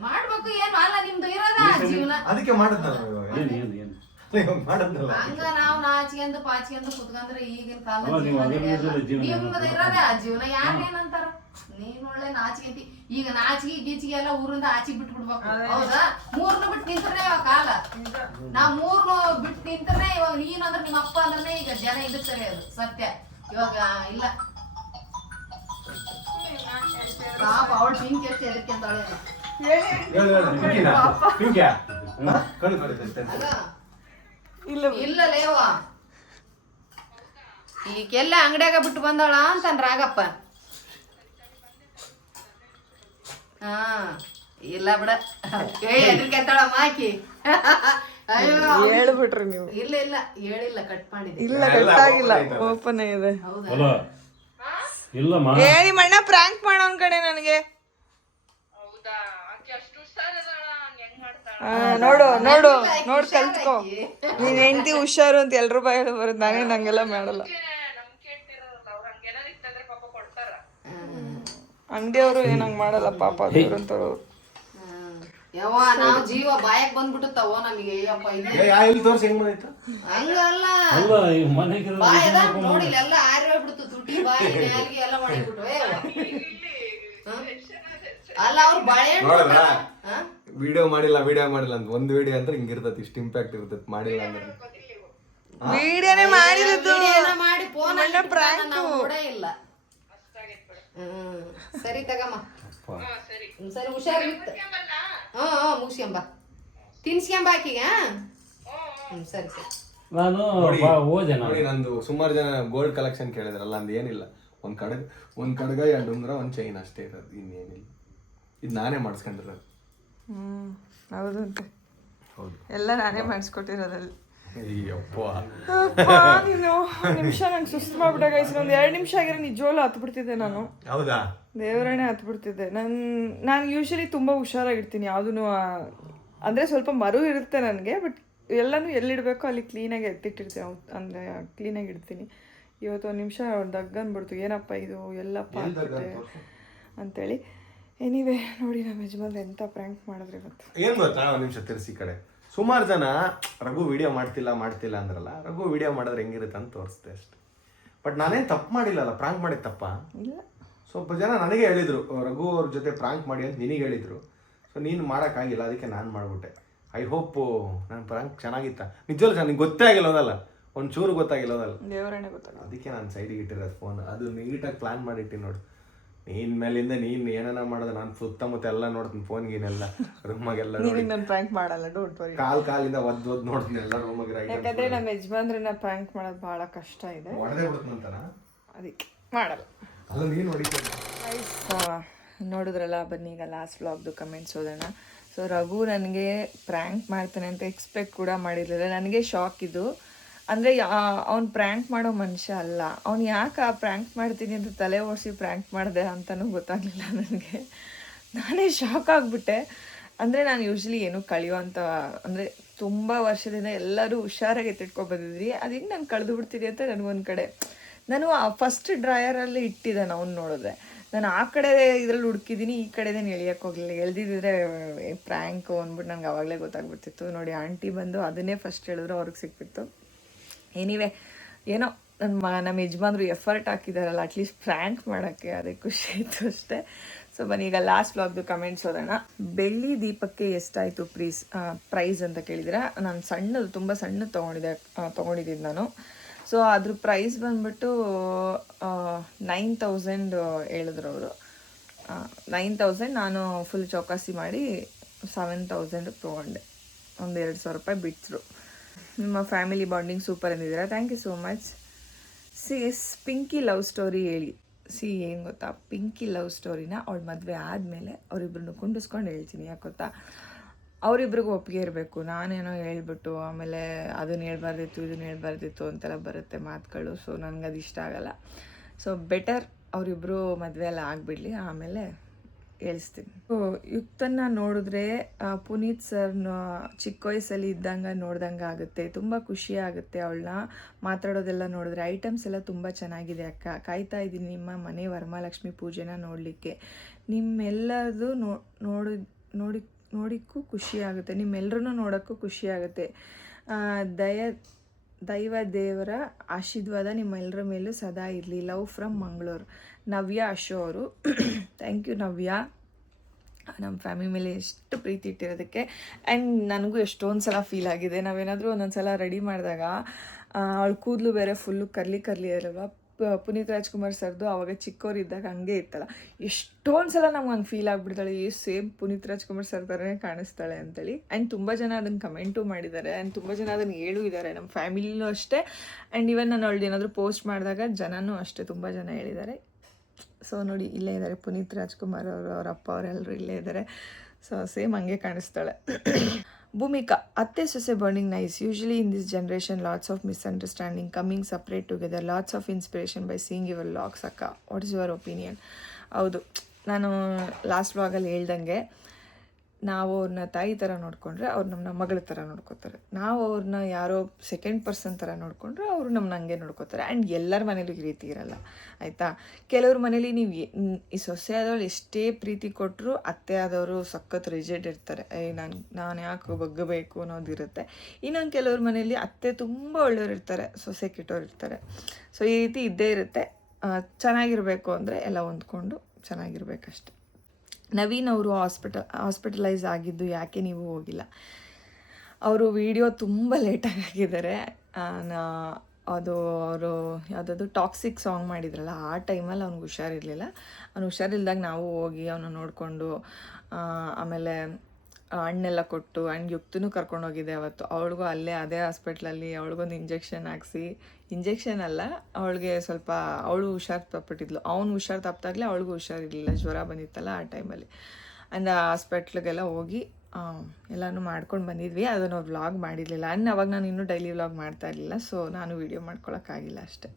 ಮಾಡ್ಬೇಕು. ಏನು ಅಲ್ಲ, ನಿಮ್ದು ಇರೋದ ಜೀವನ. ಅದಕ್ಕೆ ಮಾಡಿದ್ನಲ್ಲ ಮಾಡಿದ್ನಲ್ಲ. ಹಂಗ ನಾವ್ ನಾಚಿಗೆಂದು ಪಾಚಿಗೆಂದು ಕುತ್ಕಂದ್ರೆ ಈಗಿನ ಕಾಲದ ನಿಮ್ದು ಇರೋದ ಜೀವನ. ಯಾರೇನಂತಾರ ನೀನ್ ಒಳ್ಳೆ ನಾಚಿಗೆಂತಿ. ಈಗ ನಾಚಿಗೆ ಗೀಚಿಗೆ ಎಲ್ಲ ಊರಿಂದ ಆಚೆಗೆ ಬಿಟ್ಟು ಬಿಡ್ಬೇಕು. ಹೌದಾ, ಮೂರ್ನು ಬಿಟ್ಟು ನಿಂತ್ರನೇ ಇವಾಗ ಕಾಲ. ನಾವ್ ಮೂರ್ನು ಬಿಟ್ಟು ನಿಂತ್ರನೇ ಇವಾಗ. ನೀನ್ ಅಂದ್ರೆ ನಿಮ್ಮ ಅಪ್ಪ ಅಂದ್ರೆ ಈಗ ಜನ ಇದಕ್ ಸರಿ ಅದು ಸತ್ಯ. ಇವಾಗ ಇಲ್ಲ ಪಾಪ ಅವಳು ಪಿಂಕ್ ಎಷ್ಟು ಎದಕ್ಕೆ ಅಂತ ಇಲ್ಲ ಲೇವಾ. ಈಗೆಲ್ಲ ಅಂಗಡಿಯಾಗ ಬಿಟ್ಟು ಬಂದಾಳ ಅಂತನ್ ರಾಗಪ್ಪ. ಹಾ ಇಲ್ಲ ಬಿಡ, ಎದಕ್ಕೆ ಅಂತಾಳಮ್ಮ ಆಕಿ. ಹೇಳ್ಬಿಟ್ರಿ ನೀವು. ಇಲ್ಲ ಇಲ್ಲ ಹೇಳಿಲ್ಲ, ಕಟ್ ಮಾಡಿದೆ. ಇಲ್ಲ ಕಟ್ಟಾಗಿಲ್ಲ, ಓಪನ್ ಇದೆ. ಹೌದಾ, ಇಲ್ಲಮ್ಮ ಹೇಳಿ ಮಣ್ಣ ಪ್ರ್ಯಾಂಕ್ ಮಾಡೋನ್ ಕಡೆ ನನಗೆ. ನೋಡು ನೋಡು ನೋಡ್ ಕಲ್ತ್ಕೋ. ನೀನ್ ಹೆಂಡತಿ ಹುಷಾರು ಅಂತ ಎಲ್ರು ಬಾಯಲ್ಲಿ ಬರೋದು. ನಾನೇ ನಂಗೆಲ್ಲ ಮಾಡಲ್ಲ. ಅಂಗಡಿಯವರು ಏನಂಗ್ ಮಾಡಲ್ಲ ಪಾಪ ಅವ್ರಂತವ್ರು. ಯವ್ವ ನಾವ್ ಜೀವ ಬಾಯಕ್ ಬಂದ್ಬಿಟ್ಟತ್ತವೋ ನಮಗೆ. ಹಂಗಲ್ಲ, ಬಾಯದ ನೋಡಿಲ್ಲ ಎಲ್ಲ ಆರ್ಬಿಡ್ತು. ತುಟಿ ಬಾಯಿ ನ್ಯಾಲ್ಗೆ ಎಲ್ಲ ಮಾಡಿಬಿಟ್ಟು. ಅಲ್ಲ ಅವ್ರು ಬಾಳೆಹಣ್ಣು ವಿಡಿಯೋ ಮಾಡಿಲ್ಲ ಅಂತ ಒಂದ್ ವಿಡಿಯೋ ಅಂದ್ರೆ ಹಿಂಗಿರ್ತತಿ. ಇಷ್ಟ ಇಂಪ್ಯಾಕ್ಟ್ ಇರ್ತತಿ. ಮಾಡಿಲ್ಲ ಅಂದ್ರೆ ವಿಡಿಯೋನೇ ಮಾಡಿರೋದು ಮಾಡಿ ಫೋನ್ ನೋಡೇ ಇಲ್ಲ. ಸರಿ ತಗಮ್ಮ, ಸರಿ ಹುಷಾರಿತ್ತು. ಮುಗಿಸ್ಕೊಂಬ, ತಿನ್ಸ್ಕೊಂಬ ಆಕಿಗ. ಸರಿ ಸರಿ. ನಾನು ಹೋದೆ ನಾನು. ನೋಡಿ ನಂದು ಸುಮಾರು ಜನ ಗೋಲ್ಡ್ ಕಲೆಕ್ಷನ್ ಕೇಳಿದ್ರಲ್ಲ, ಅಂದ್ ಏನಿಲ್ಲ, ಒಂದ್ ಕಡಗ 2 ಉಂಗುರ 1 ಚೈನ್ ಅಷ್ಟೇ ಇರೋದು, ಇನ್ನೇನಿಲ್ಲ. ಇದು ನಾನೇ ಮಾಡಿಸ್ಕೊಂಡಿರೋದು. ಹೌದಂತೆ, ಹೌದು, ಎಲ್ಲ ನಾನೇ ಮಾಡಿಸ್ಕೊಟ್ಟಿರೋದಲ್ಲಿ. ಅಯ್ಯಪ್ಪ ನೀನು ನಿಮಿಷ ನಂಗೆ ಸುಸ್ತು ಮಾಡ್ಬಿಟ್ಟ ಗೈಸ್. ಒಂದು 2 ನಿಮಿಷ ಆಗಿರೋ ನಿಜವಾಗ್ಲೂ ಹತ್ಬಿಡ್ತಿದ್ದೆ ನಾನು. ಹೌದಾ? ದೇವರಣೆ ಹತ್ಬಿಡ್ತಿದ್ದೆ. ನಾನು ಯೂಶಲಿ ತುಂಬ ಹುಷಾರಾಗಿರ್ತೀನಿ ಯಾವುದೂ, ಅಂದರೆ ಸ್ವಲ್ಪ ಮರು ಇರುತ್ತೆ ನನಗೆ, ಬಟ್ ಎಲ್ಲನೂ ಎಲ್ಲಿಡಬೇಕೋ ಅಲ್ಲಿ ಕ್ಲೀನಾಗಿ ಎತ್ತಿಟ್ಟಿರ್ತೀನಿ. ಅಂದರೆ ಕ್ಲೀನಾಗಿ ಇಡ್ತೀನಿ. ಇವತ್ತು 1 ನಿಮಿಷ ದಗ್ಗನ್ಬಿಡ್ತು, ಏನಪ್ಪ ಇದು ಎಲ್ಲಪ್ಪ ಹಾಕ್ಬಿಟ್ಟೆ ಅಂತೇಳಿ. ಎನಿವೆ ನೋಡಿ, ನಮ್ಮ ಯಜಮಾನ್ರು ಎಂಥ ಪ್ರ್ಯಾಂಕ್ ಮಾಡಿದ್ರೆ ಇವತ್ತು. ಏನು ಗೊತ್ತಾ, 1 ನಿಮಿಷ ತಿರ್ಸಿ ಕಡೆ. ಸುಮಾರು ಜನ ರಘು ವಿಡಿಯೋ ಮಾಡ್ತಿಲ್ಲ ಅಂದ್ರಲ್ಲ, ರಘು ವಿಡಿಯೋ ಮಾಡಿದ್ರೆ ಹೆಂಗಿರುತ್ತೆ ಅಂತ ತೋರಿಸ್ದೆ ಅಷ್ಟೆ. ಬಟ್ ನಾನೇನು ತಪ್ಪು ಮಾಡಿಲ್ಲಲ್ಲ, ಪ್ರಾಂಕ್ ಮಾಡಿದ ತಪ್ಪ? ಇಲ್ಲ, ಸ್ವಲ್ಪ ಜನ ನನಗೆ ಹೇಳಿದರು, ರಘು ಅವ್ರ ಜೊತೆ ಪ್ರಾಂಕ್ ಮಾಡಿ ಅಂತ ನಿನಗೆ ಹೇಳಿದರು. ಸೊ ನೀನು ಮಾಡೋಕ್ಕಾಗಿಲ್ಲ, ಅದಕ್ಕೆ ನಾನು ಮಾಡಿಬಿಟ್ಟೆ. ಐ ಹೋಪ್ ನನ್ನ ಪ್ರಾಂಕ್ ಚೆನ್ನಾಗಿತ್ತ. ನಿಜವಲ್ಲ ಸರ್, ನಿಂಗೆ ಗೊತ್ತೇ ಆಗಿಲ್ಲೋದಲ್ಲ, ಒಂಚೂರು ಗೊತ್ತಾಗಿಲ್ಲೋದಲ್ಲ. ದೇವರಣೆ ಗೊತ್ತಾಗ. ಅದಕ್ಕೆ ನಾನು ಸೈಡಿಗೆ ಇಟ್ಟಿರೋದು ಫೋನ್. ಅದು ನೀಟಾಗಿ ಪ್ಲ್ಯಾನ್ ಮಾಡಿಟ್ಟಿ ನೋಡು. ನೀನು ಮೇಲಿಂದ ನೀನು ಏನೇನ ಮಾಡೋದು, ನಾನು ಸುತ್ತಮುತ್ತ ಎಲ್ಲ ನೋಡ್ತೀನಿ, ಫೋನ್ಗೇನೆಲ್ಲ ರೂಮಾಗೆಲ್ಲ ನೋಡಿ. ನಾನು ಪ್ರ್ಯಾಂಕ್ ಮಾಡಲ್ಲ, ಡೋಂಟ್ ವರಿ. ಕಾಲಿಂದ ಒದ್ದು ನೋಡ್ತೀನಿ ಎಲ್ಲ ರೂಮಾಗೆ. ಯಾಕಂದರೆ ನಮ್ಮ ಯಜಮಾನ್ರನ್ನ ಪ್ರ್ಯಾಂಕ್ ಮಾಡೋದು ಭಾಳ ಕಷ್ಟ ಇದೆ, ಹೊಡೆದೇ ಬಿಡ್ತಂತಾನ, ಅದಕ್ಕೆ ಮಾಡಲ್ಲ. ಅದು ನೀನು ಹೊಡಿತೀನಿ. ನೋಡಿದ್ರಲ್ಲ, ಬನ್ನಿ ಈಗ ಲಾಸ್ಟ್ ವ್ಲಾಗ್ದು ಕಮೆಂಟ್ಸ್ ಓದೋಣ. ಸೊ ರಘು ನನಗೆ ಪ್ರ್ಯಾಂಕ್ ಮಾಡ್ತಾನೆ ಅಂತ ಎಕ್ಸ್ಪೆಕ್ಟ್ ಕೂಡ ಮಾಡಿರಲಿಲ್ಲ. ನನಗೆ ಶಾಕ್ ಇದು. ಅಂದರೆ ಅವ್ನು ಪ್ರ್ಯಾಂಕ್ ಮಾಡೋ ಮನುಷ್ಯ ಅಲ್ಲ. ಅವ್ನು ಯಾಕೆ ಪ್ರ್ಯಾಂಕ್ ಮಾಡ್ತೀನಿ ಅಂತ ತಲೆ ಓಡಿಸಿ ಪ್ರ್ಯಾಂಕ್ ಮಾಡಿದೆ ಅಂತಲೂ ಗೊತ್ತಾಗಲಿಲ್ಲ ನನಗೆ. ನಾನೇ ಶಾಕ್ ಆಗಿಬಿಟ್ಟೆ. ಅಂದರೆ ನಾನು ಯೂಶ್ವಲಿ ಏನೂ ಕಳೆಯುವಂಥ, ಅಂದರೆ ತುಂಬ ವರ್ಷದಿಂದ ಎಲ್ಲರೂ ಹುಷಾರಾಗಿ ಎತ್ತಿಟ್ಕೊಬಂದಿದ್ರಿ, ಅದು ಹಿಂಗೆ ನಾನು ಕಳೆದು ಬಿಡ್ತೀನಿ ಅಂತ ನನಗೊಂದು ಕಡೆ. ನಾನು ಆ ಫಸ್ಟ್ ಡ್ರಾಯರಲ್ಲಿ ಇಟ್ಟಿದ್ದಾನೆ ಅವ್ನು ನೋಡಿದ್ರೆ. ನಾನು ಆ ಕಡೆ ಇದ್ರಲ್ಲಿ ಹುಡುಕಿದ್ದೀನಿ, ಈ ಕಡೆದೇನು ಎಳಿಯೋಕ್ಕೆ ಹೋಗಲಿಲ್ಲ. ಎಳ್ದಿದ್ದರೆ ಪ್ರ್ಯಾಂಕು ಅಂದ್ಬಿಟ್ಟು ನನಗೆ ಆವಾಗಲೇ ಗೊತ್ತಾಗ್ಬಿಡ್ತಿತ್ತು. ನೋಡಿ, ಆಂಟಿ ಬಂದು ಅದನ್ನೇ ಫಸ್ಟ್ ಹೇಳಿದ್ರು, ಅವ್ರಿಗೆ ಸಿಕ್ಬಿತ್ತು. ಎನಿವೆ, ಏನೋ ನಮ್ಮ ಯಜಮಾನ್ರು ಎಫರ್ಟ್ ಹಾಕಿದಾರಲ್ಲ ಅಟ್ಲೀಸ್ಟ್ ಪ್ರ್ಯಾಂಕ್ ಮಾಡೋಕ್ಕೆ, ಅದಕ್ಕೆ ಖುಷಿ ಆಯಿತು ಅಷ್ಟೇ. ಸೊ ಬನ್ನಿ ಈಗ ಲಾಸ್ಟ್ ವ್ಲಾಗ್ದು ಕಮೆಂಟ್ಸ್ ಓದೋಣ. ಬೆಳ್ಳಿ ದೀಪಕ್ಕೆ ಎಷ್ಟಾಯಿತು ಪ್ರೈಸ್ ಅಂತ ಕೇಳಿದ್ರೆ, ನಾನು ಸಣ್ಣದು, ತುಂಬ ಸಣ್ಣದು ತೊಗೊಂಡಿದ್ದೀನಿ ನಾನು. ಸೊ ಅದ್ರ ಪ್ರೈಸ್ ಬಂದ್ಬಿಟ್ಟು 9,000 ಹೇಳಿದ್ರು ಅವರು. 9,000. ನಾನು ಫುಲ್ ಚೌಕಾಸಿ ಮಾಡಿ 7,000 ತೊಗೊಂಡೆ. ಒಂದು 2,000 ರೂಪಾಯಿ ಬಿಟ್ಟರು. ನಿಮ್ಮ ಫ್ಯಾಮಿಲಿ ಬಾಂಡಿಂಗ್ ಸೂಪರ್ ಅಂದಿದ್ದೀರಾ, thank you so much. Pinky love story ಹೇಳಿ. ಏನು ಗೊತ್ತಾ, ಪಿಂಕಿ ಲವ್ ಸ್ಟೋರಿನ ಅವಳ ಮದುವೆ ಆದಮೇಲೆ ಅವರಿಬ್ಬರನ್ನು ಕುಂಡಿಸ್ಕೊಂಡು ಹೇಳ್ತೀನಿ. ಯಾಕೆ ಗೊತ್ತಾ, ಅವರಿಬ್ರಿಗೂ ಒಪ್ಪಿಗೆ ಇರಬೇಕು. ನಾನೇನೋ ಹೇಳ್ಬಿಟ್ಟು ಆಮೇಲೆ ಅದನ್ನು ಹೇಳ್ಬಾರ್ದಿತ್ತು ಇದನ್ನು ಹೇಳ್ಬಾರ್ದಿತ್ತು ಅಂತೆಲ್ಲ ಬರುತ್ತೆ ಮಾತುಗಳು. ಸೊ ನನಗೆ ಅದು ಇಷ್ಟ ಆಗಲ್ಲ. ಸೊ ಬೆಟರ್ ಅವರಿಬ್ಬರು ಮದುವೆ ಎಲ್ಲ ಆಗಿಬಿಡಲಿ, ಆಮೇಲೆ ಹೇಳಿಸ್ತೀನಿ. ಯುಕ್ತನ್ನ ನೋಡಿದ್ರೆ ಪುನೀತ್ ಸರ್ನ ಚಿಕ್ಕ ವಯಸ್ಸಲ್ಲಿ ಇದ್ದಂಗೆ ನೋಡ್ದಂಗೆ ಆಗುತ್ತೆ. ತುಂಬ ಖುಷಿ ಆಗುತ್ತೆ ಅವಳನ್ನ ಮಾತಾಡೋದೆಲ್ಲ ನೋಡಿದ್ರೆ. ಐಟಮ್ಸ್ ಎಲ್ಲ ತುಂಬ ಚೆನ್ನಾಗಿದೆ ಅಕ್ಕ, ಕಾಯ್ತಾ ಇದ್ದೀನಿ ನಿಮ್ಮ ಮನೆ ವರಮಹಾಲಕ್ಷ್ಮಿ ಪೂಜೆನ ನೋಡಲಿಕ್ಕೆ. ನಿಮ್ಮೆಲ್ಲರದು ನೋಡಿಕ್ಕೂ ಖುಷಿ ಆಗುತ್ತೆ, ನಿಮ್ಮೆಲ್ಲರೂ ನೋಡೋಕ್ಕೂ ಖುಷಿ ಆಗುತ್ತೆ. ದೈವ ದೇವರ ಆಶೀರ್ವಾದ ನಿಮ್ಮೆಲ್ಲರ ಮೇಲೂ ಸದಾ ಇರಲಿ. Love from Mangaluru. ನವ್ಯ ಅಶೋ ಅವರು. ಥ್ಯಾಂಕ್ ಯು ನವ್ಯ, ನಮ್ಮ ಫ್ಯಾಮಿಲಿ ಮೇಲೆ ಎಷ್ಟು ಪ್ರೀತಿ ಇಟ್ಟಿರೋದಕ್ಕೆ. ಆ್ಯಂಡ್ ನನಗೂ ಎಷ್ಟೊಂದು ಸಲ ಫೀಲ್ ಆಗಿದೆ, ನಾವೇನಾದರೂ ಒಂದೊಂದು ಸಲ ರೆಡಿ ಮಾಡಿದಾಗ ಅವಳ ಕೂದಲು ಬೇರೆ ಫುಲ್ಲು ಕರ್ಲಿ ಅಲ್ವಾ, ಪುನೀತ್ ರಾಜ್ಕುಮಾರ್ ಸರ್ದು ಆವಾಗ ಚಿಕ್ಕವರಿದ್ದಾಗ ಹಂಗೆ ಇತ್ತಲ್ಲ, ಎಷ್ಟೊಂದು ಸಲ ನಮ್ಗೆ ಹಂಗೆ ಫೀಲ್ ಆಗಿಬಿಡ್ತಾಳೆ, ಸೇಮ್ ಪುನೀತ್ ರಾಜ್ಕುಮಾರ್ ಸರ್ ಥರನೇ ಕಾಣಿಸ್ತಾಳೆ ಅಂತೇಳಿ. ಆ್ಯಂಡ್ ತುಂಬ ಜನ ಅದನ್ನು ಕಮೆಂಟು ಮಾಡಿದ್ದಾರೆ, ಆ್ಯಂಡ್ ತುಂಬ ಜನ ಅದನ್ನು ಹೇಳೂ ಇದ್ದಾರೆ, ನಮ್ಮ ಫ್ಯಾಮಿಲಿನೂ ಅಷ್ಟೇ. ಆ್ಯಂಡ್ ಇವನ್ ನಾನು ಅವಳದ್ದು ಏನಾದರೂ ಪೋಸ್ಟ್ ಮಾಡಿದಾಗ ಜನನೂ ಅಷ್ಟೇ ತುಂಬ ಜನ ಹೇಳಿದ್ದಾರೆ. ಸೊ ನೋಡಿ, ಇಲ್ಲೇ ಇದ್ದಾರೆ ಪುನೀತ್ ರಾಜ್ಕುಮಾರ್ ಅವರು, ಅವ್ರ ಅಪ್ಪ ಅವರೆಲ್ಲರೂ ಇಲ್ಲೇ ಇದ್ದಾರೆ. ಸೊ ಸೇಮ್ ಹಂಗೆ ಕಾಣಿಸ್ತಾಳೆ. ಭೂಮಿಕಾ, ಅತ್ತೆ ಸೊಸೆ bonding nice. Usually in this generation lots of misunderstanding, coming separate together, lots of inspiration by seeing your vlogs ಅಕ್ಕ. What is your opinion? ಹೌದು, ನಾನು ಲಾಸ್ಟ್ ವ್ಲಾಗಲ್ಲಿ ಹೇಳ್ದಂಗೆ, ನಾವು ಅವ್ರನ್ನ ತಾಯಿ ಥರ ನೋಡಿಕೊಂಡ್ರೆ ಅವ್ರು ನಮ್ಮ ಮಗಳ ಥರ ನೋಡ್ಕೋತಾರೆ. ನಾವು ಅವ್ರನ್ನ ಯಾರೋ ಸೆಕೆಂಡ್ ಪರ್ಸನ್ ಥರ ನೋಡಿಕೊಂಡ್ರೆ ಅವರು ನಮ್ಮನ್ನ ಹಂಗೆ ನೋಡ್ಕೋತಾರೆ. ಆ್ಯಂಡ್ ಎಲ್ಲರ ಮನೇಲೂ ಈ ರೀತಿ ಇರಲ್ಲ, ಆಯಿತಾ. ಕೆಲವ್ರ ಮನೇಲಿ ನೀವು ಈ ಸೊಸೆ ಆದವಳು ಎಷ್ಟೇ ಪ್ರೀತಿ ಕೊಟ್ಟರು ಅತ್ತೆ ಆದವರು ಸಖತ್ ರಿಜೆಡ್ ಇರ್ತಾರೆ, ನಾನು ಯಾಕೆ ಬಗ್ಗಬೇಕು ಅನ್ನೋದಿರುತ್ತೆ. ಇನ್ನೊಂದು ಕೆಲವ್ರ ಮನೇಲಿ ಅತ್ತೆ ತುಂಬ ಒಳ್ಳೆಯವ್ರು ಇರ್ತಾರೆ, ಸೊಸೆ ಕೆಟ್ಟವ್ರು ಇರ್ತಾರೆ. ಸೊ ಈ ರೀತಿ ಇದ್ದೇ ಇರುತ್ತೆ. ಚೆನ್ನಾಗಿರಬೇಕು ಅಂದರೆ ಎಲ್ಲ ಹೊಂದ್ಕೊಂಡು ಚೆನ್ನಾಗಿರ್ಬೇಕಷ್ಟೆ. ನವೀನ್ ಅವರು ಹಾಸ್ಪಿಟಲೈಸ್ ಆಗಿದ್ದು ಯಾಕೆ ನೀವು ಹೋಗಿಲ್ಲ? ಅವರು ವಿಡಿಯೋ ತುಂಬ ಲೇಟಾಗಿ ಹಾಕಿದ್ದಾರೆ. ಅದು ಅವರು ಯಾವುದಾದ್ರು ಟಾಕ್ಸಿಕ್ ಸಾಂಗ್ ಮಾಡಿದ್ರಲ್ಲ, ಆ ಟೈಮಲ್ಲಿ ಅವ್ನಿಗೆ ಹುಷಾರಿರಲಿಲ್ಲ. ಅವ್ನು ಹುಷಾರಿಲ್ದಾಗ ನಾವು ಹೋಗಿ ಅವನ್ನ ನೋಡಿಕೊಂಡು ಆಮೇಲೆ ಹಣ್ಣೆಲ್ಲ ಕೊಟ್ಟು ಆ್ಯಂಡ್ ಯುಕ್ತನೂ ಕರ್ಕೊಂಡೋಗಿದ್ದೆ ಅವತ್ತು. ಅವಳಿಗೂ ಅಲ್ಲೇ ಅದೇ ಹಾಸ್ಪಿಟ್ಲಲ್ಲಿ ಅವಳಿಗೊಂದು ಇಂಜೆಕ್ಷನ್ ಹಾಕ್ಸಿ, ಇಂಜೆಕ್ಷನ್ ಅಲ್ಲ, ಅವಳಿಗೆ ಸ್ವಲ್ಪ ಅವಳು ಹುಷಾರು ತಪ್ಪಿಟ್ಟಿದ್ಲು. ಅವ್ನು ಹುಷಾರು ತಪ್ಪಿದಾಗಲೇ ಅವಳಿಗೂ ಹುಷಾರಿರಲಿಲ್ಲ, ಜ್ವರ ಬಂದಿತ್ತಲ್ಲ ಆ ಟೈಮಲ್ಲಿ. ಆ್ಯಂಡ್ ಆ ಹಾಸ್ಪಿಟ್ಲಿಗೆಲ್ಲ ಹೋಗಿ ಎಲ್ಲನೂ ಮಾಡ್ಕೊಂಡು ಬಂದಿದ್ವಿ. ಅದನ್ನು ವ್ಲಾಗ್ ಮಾಡಿರಲಿಲ್ಲ. ಆ್ಯಂಡ್ ಅವಾಗ ನಾನು ಇನ್ನೂ ಡೈಲಿ ವ್ಲಾಗ್ ಮಾಡ್ತಾ ಇರಲಿಲ್ಲ, ಸೊ ನಾನು ವೀಡಿಯೋ ಮಾಡ್ಕೊಳಕ್ಕಾಗಿಲ್ಲ ಅಷ್ಟೇ.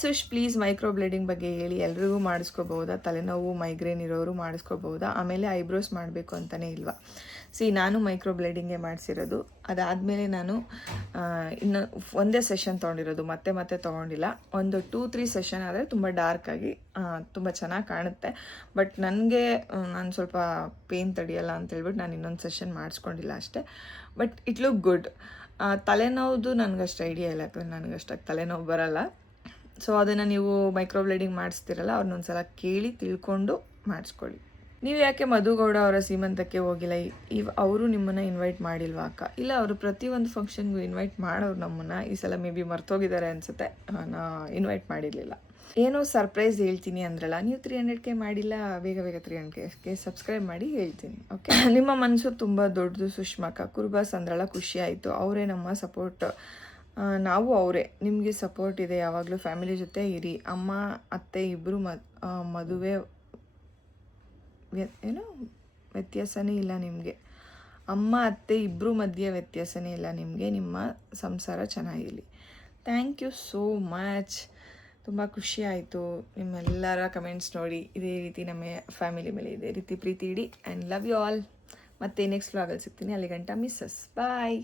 ಸುಶ್ ಪ್ಲೀಸ್ ಮೈಕ್ರೋ ಬ್ಲೇಡಿಂಗ್ ಬಗ್ಗೆ ಹೇಳಿ, ಎಲ್ರಿಗೂ ಮಾಡಿಸ್ಕೋಬೋದಾ? ತಲೆನೋವು ಮೈಗ್ರೇನ್ ಇರೋರು ಮಾಡಿಸ್ಕೋಬೋದಾ? ಆಮೇಲೆ ಐಬ್ರೋಸ್ ಮಾಡಬೇಕು ಅಂತಲೇ ಇಲ್ವಾ? ನಾನು ಮೈಕ್ರೋ ಬ್ಲೇಡಿಂಗೇ ಮಾಡಿಸಿರೋದು. ಅದಾದಮೇಲೆ ನಾನು ಇನ್ನು ಒಂದೇ ಸೆಷನ್ ತೊಗೊಂಡಿರೋದು, ಮತ್ತೆ ತೊಗೊಂಡಿಲ್ಲ. ಒಂದು 2-3 ಸೆಷನ್ ಆದರೆ ತುಂಬ ಡಾರ್ಕಾಗಿ ತುಂಬ ಚೆನ್ನಾಗಿ ಕಾಣುತ್ತೆ. ಬಟ್ ನನಗೆ ನಾನು ಸ್ವಲ್ಪ ಪೇನ್ ತಡೆಯಲ್ಲ ಅಂತೇಳ್ಬಿಟ್ಟು ನಾನು ಇನ್ನೊಂದು ಸೆಷನ್ ಮಾಡಿಸ್ಕೊಂಡಿಲ್ಲ ಅಷ್ಟೇ. But it look good. ತಲೆನೋವುದು ನನಗಷ್ಟು ಐಡಿಯಾ ಇಲ್ಲ, ಯಾಕಂದರೆ ನನಗಷ್ಟಾಗಿ ತಲೆನೋವು ಬರಲ್ಲ. ಸೊ ಅದನ್ನು ನೀವು ಮೈಕ್ರೋ ಬ್ಲೇಡಿಂಗ್ ಮಾಡಿಸ್ತಿರಲ್ಲ, ಅವ್ರನ್ನೊಂದ್ಸಲ ಕೇಳಿ ತಿಳ್ಕೊಂಡು ಮಾಡಿಸ್ಕೊಳ್ಳಿ. ನೀವು ಯಾಕೆ ಮಧುಗೌಡ ಅವರ ಸೀಮಂತಕ್ಕೆ ಹೋಗಿಲ್ಲ? ಅವರು ನಿಮ್ಮನ್ನು ಇನ್ವೈಟ್ ಮಾಡಿಲ್ವಾ ಅಕ್ಕ? ಇಲ್ಲ, ಅವರು ಪ್ರತಿಯೊಂದು ಫಂಕ್ಷನ್ಗೂ ಇನ್ವೈಟ್ ಮಾಡೋರು ನಮ್ಮನ್ನು. ಈ ಸಲ ಮೇ ಬಿ ಮರ್ತೋಗಿದ್ದಾರೆ ಅನಿಸುತ್ತೆ, ನಾ ಇನ್ವೈಟ್ ಮಾಡಿರಲಿಲ್ಲ. ಏನೋ ಸರ್ಪ್ರೈಸ್ ಹೇಳ್ತೀನಿ ಅಂದ್ರಲ್ಲ, ನೀವು 300K ಮಾಡಿಲ್ಲ, ಬೇಗ 300K ಸಬ್ಸ್ಕ್ರೈಬ್ ಮಾಡಿ ಹೇಳ್ತೀನಿ, ಓಕೆ? ನಿಮ್ಮ ಮನಸ್ಸು ತುಂಬ ದೊಡ್ಡದು ಸುಷ್ಮಕ್ಕ. ಕುರುಬಾಸ್ ಅಂದ್ರಲ್ಲ, ಖುಷಿ ಆಯಿತು. ಅವರೇ ನಮ್ಮ ಸಪೋರ್ಟ್, ನಾವು ಅವರೇ. ನಿಮಗೆ ಸಪೋರ್ಟ್ ಇದೆ, ಯಾವಾಗಲೂ ಫ್ಯಾಮಿಲಿ ಜೊತೆ ಇರಿ. ಅಮ್ಮ ಅತ್ತೆ ಇಬ್ಬರು ಮದುವೆ ಏನು ವ್ಯತ್ಯಾಸನೇ ಇಲ್ಲ ನಿಮಗೆ. ಅಮ್ಮ ಅತ್ತೆ ಇಬ್ಬರು ಮಧ್ಯೆ ವ್ಯತ್ಯಾಸನೇ ಇಲ್ಲ ನಿಮಗೆ. ನಿಮ್ಮ ಸಂಸಾರ ಚೆನ್ನಾಗಿರಲಿ. Thank you so much. ತುಂಬ ಖುಷಿ ಆಯಿತು ನಿಮ್ಮೆಲ್ಲರ ಕಮೆಂಟ್ಸ್ ನೋಡಿ. ಇದೇ ರೀತಿ ನಮ್ಮ ಫ್ಯಾಮಿಲಿ ಮೇಲೆ ಇದೇ ರೀತಿ ಪ್ರೀತಿ ಇಡಿ. And love you all. ಮತ್ತೆ ನೆಕ್ಸ್ಟ್ ವ್ಲಾಗಲ್ಲಿ ಸಿಗ್ತೀನಿ. ಅಲ್ಲಿ ಗಂಟ ಮಿಸ್ಸಸ್ ಬಾಯ್.